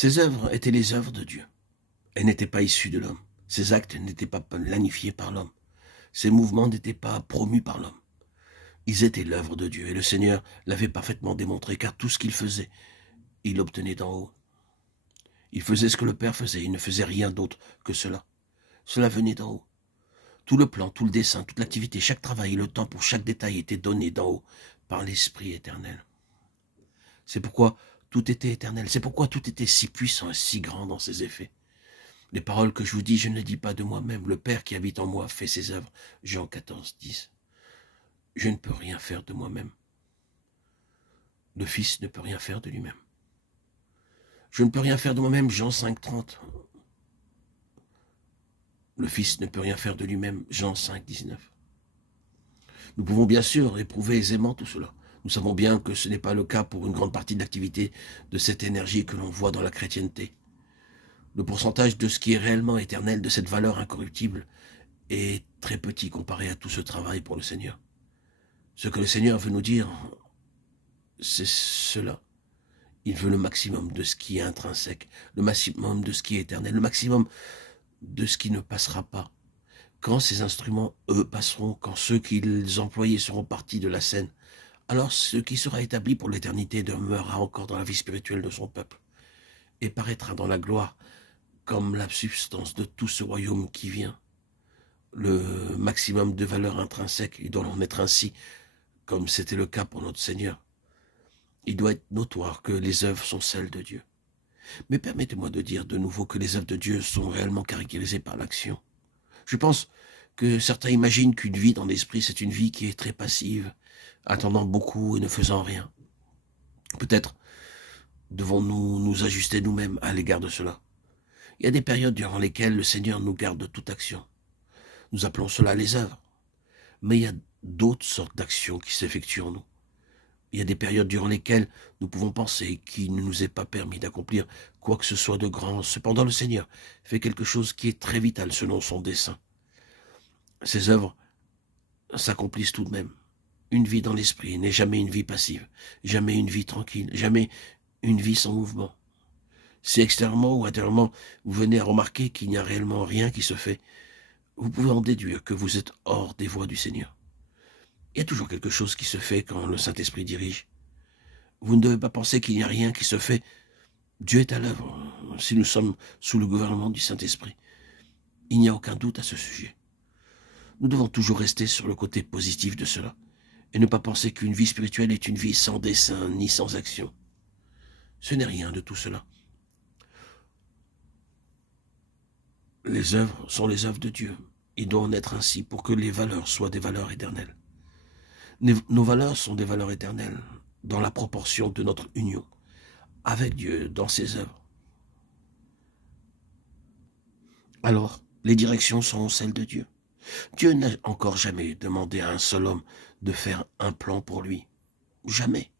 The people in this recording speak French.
Ces œuvres étaient les œuvres de Dieu. Elles n'étaient pas issues de l'homme. Ces actes n'étaient pas planifiés par l'homme. Ces mouvements n'étaient pas promus par l'homme. Ils étaient l'œuvre de Dieu et le Seigneur l'avait parfaitement démontré car tout ce qu'il faisait, il l'obtenait d'en haut. Il faisait ce que le Père faisait, il ne faisait rien d'autre que cela. Cela venait d'en haut. Tout le plan, tout le dessin, toute l'activité, chaque travail et le temps pour chaque détail était donné d'en haut par l'Esprit éternel. C'est pourquoi tout était éternel, c'est pourquoi tout était si puissant et si grand dans ses effets. Les paroles que je vous dis, je ne les dis pas de moi-même. Le Père qui habite en moi fait ses œuvres. Jean 14, 10. Je ne peux rien faire de moi-même. Le Fils ne peut rien faire de lui-même. Je ne peux rien faire de moi-même. Jean 5, 30. Le Fils ne peut rien faire de lui-même. Jean 5, 19. Nous pouvons bien sûr éprouver aisément tout cela. Nous savons bien que ce n'est pas le cas pour une grande partie de l'activité de cette énergie que l'on voit dans la chrétienté. Le pourcentage de ce qui est réellement éternel, de cette valeur incorruptible, est très petit comparé à tout ce travail pour le Seigneur. Ce que le Seigneur veut nous dire, c'est cela. Il veut le maximum de ce qui est intrinsèque, le maximum de ce qui est éternel, le maximum de ce qui ne passera pas. Quand ces instruments, eux, passeront, quand ceux qu'ils employaient seront partis de la scène, alors ce qui sera établi pour l'éternité demeurera encore dans la vie spirituelle de son peuple et paraîtra dans la gloire comme la substance de tout ce royaume qui vient. Le maximum de valeur intrinsèque, il doit en être ainsi, comme c'était le cas pour notre Seigneur. Il doit être notoire que les œuvres sont celles de Dieu. Mais permettez-moi de dire de nouveau que les œuvres de Dieu sont réellement caractérisées par l'action. Je pense que certains imaginent qu'une vie dans l'esprit, c'est une vie qui est très passive, attendant beaucoup et ne faisant rien. Peut-être devons-nous nous ajuster nous-mêmes à l'égard de cela. Il y a des périodes durant lesquelles le Seigneur nous garde de toute action. Nous appelons cela les œuvres. Mais il y a d'autres sortes d'actions qui s'effectuent en nous. Il y a des périodes durant lesquelles nous pouvons penser qu'il ne nous est pas permis d'accomplir quoi que ce soit de grand. Cependant, le Seigneur fait quelque chose qui est très vital selon son dessein. Ces œuvres s'accomplissent tout de même. Une vie dans l'esprit n'est jamais une vie passive, jamais une vie tranquille, jamais une vie sans mouvement. Si extérieurement ou intérieurement vous venez à remarquer qu'il n'y a réellement rien qui se fait, vous pouvez en déduire que vous êtes hors des voies du Seigneur. Il y a toujours quelque chose qui se fait quand le Saint-Esprit dirige. Vous ne devez pas penser qu'il n'y a rien qui se fait. Dieu est à l'œuvre si nous sommes sous le gouvernement du Saint-Esprit. Il n'y a aucun doute à ce sujet. Nous devons toujours rester sur le côté positif de cela et ne pas penser qu'une vie spirituelle est une vie sans dessein ni sans action. Ce n'est rien de tout cela. Les œuvres sont les œuvres de Dieu. Il doit en être ainsi pour que les valeurs soient des valeurs éternelles. Nos valeurs sont des valeurs éternelles dans la proportion de notre union avec Dieu dans ses œuvres. Alors, les directions sont celles de Dieu. Dieu n'a encore jamais demandé à un seul homme de faire un plan pour lui. Jamais.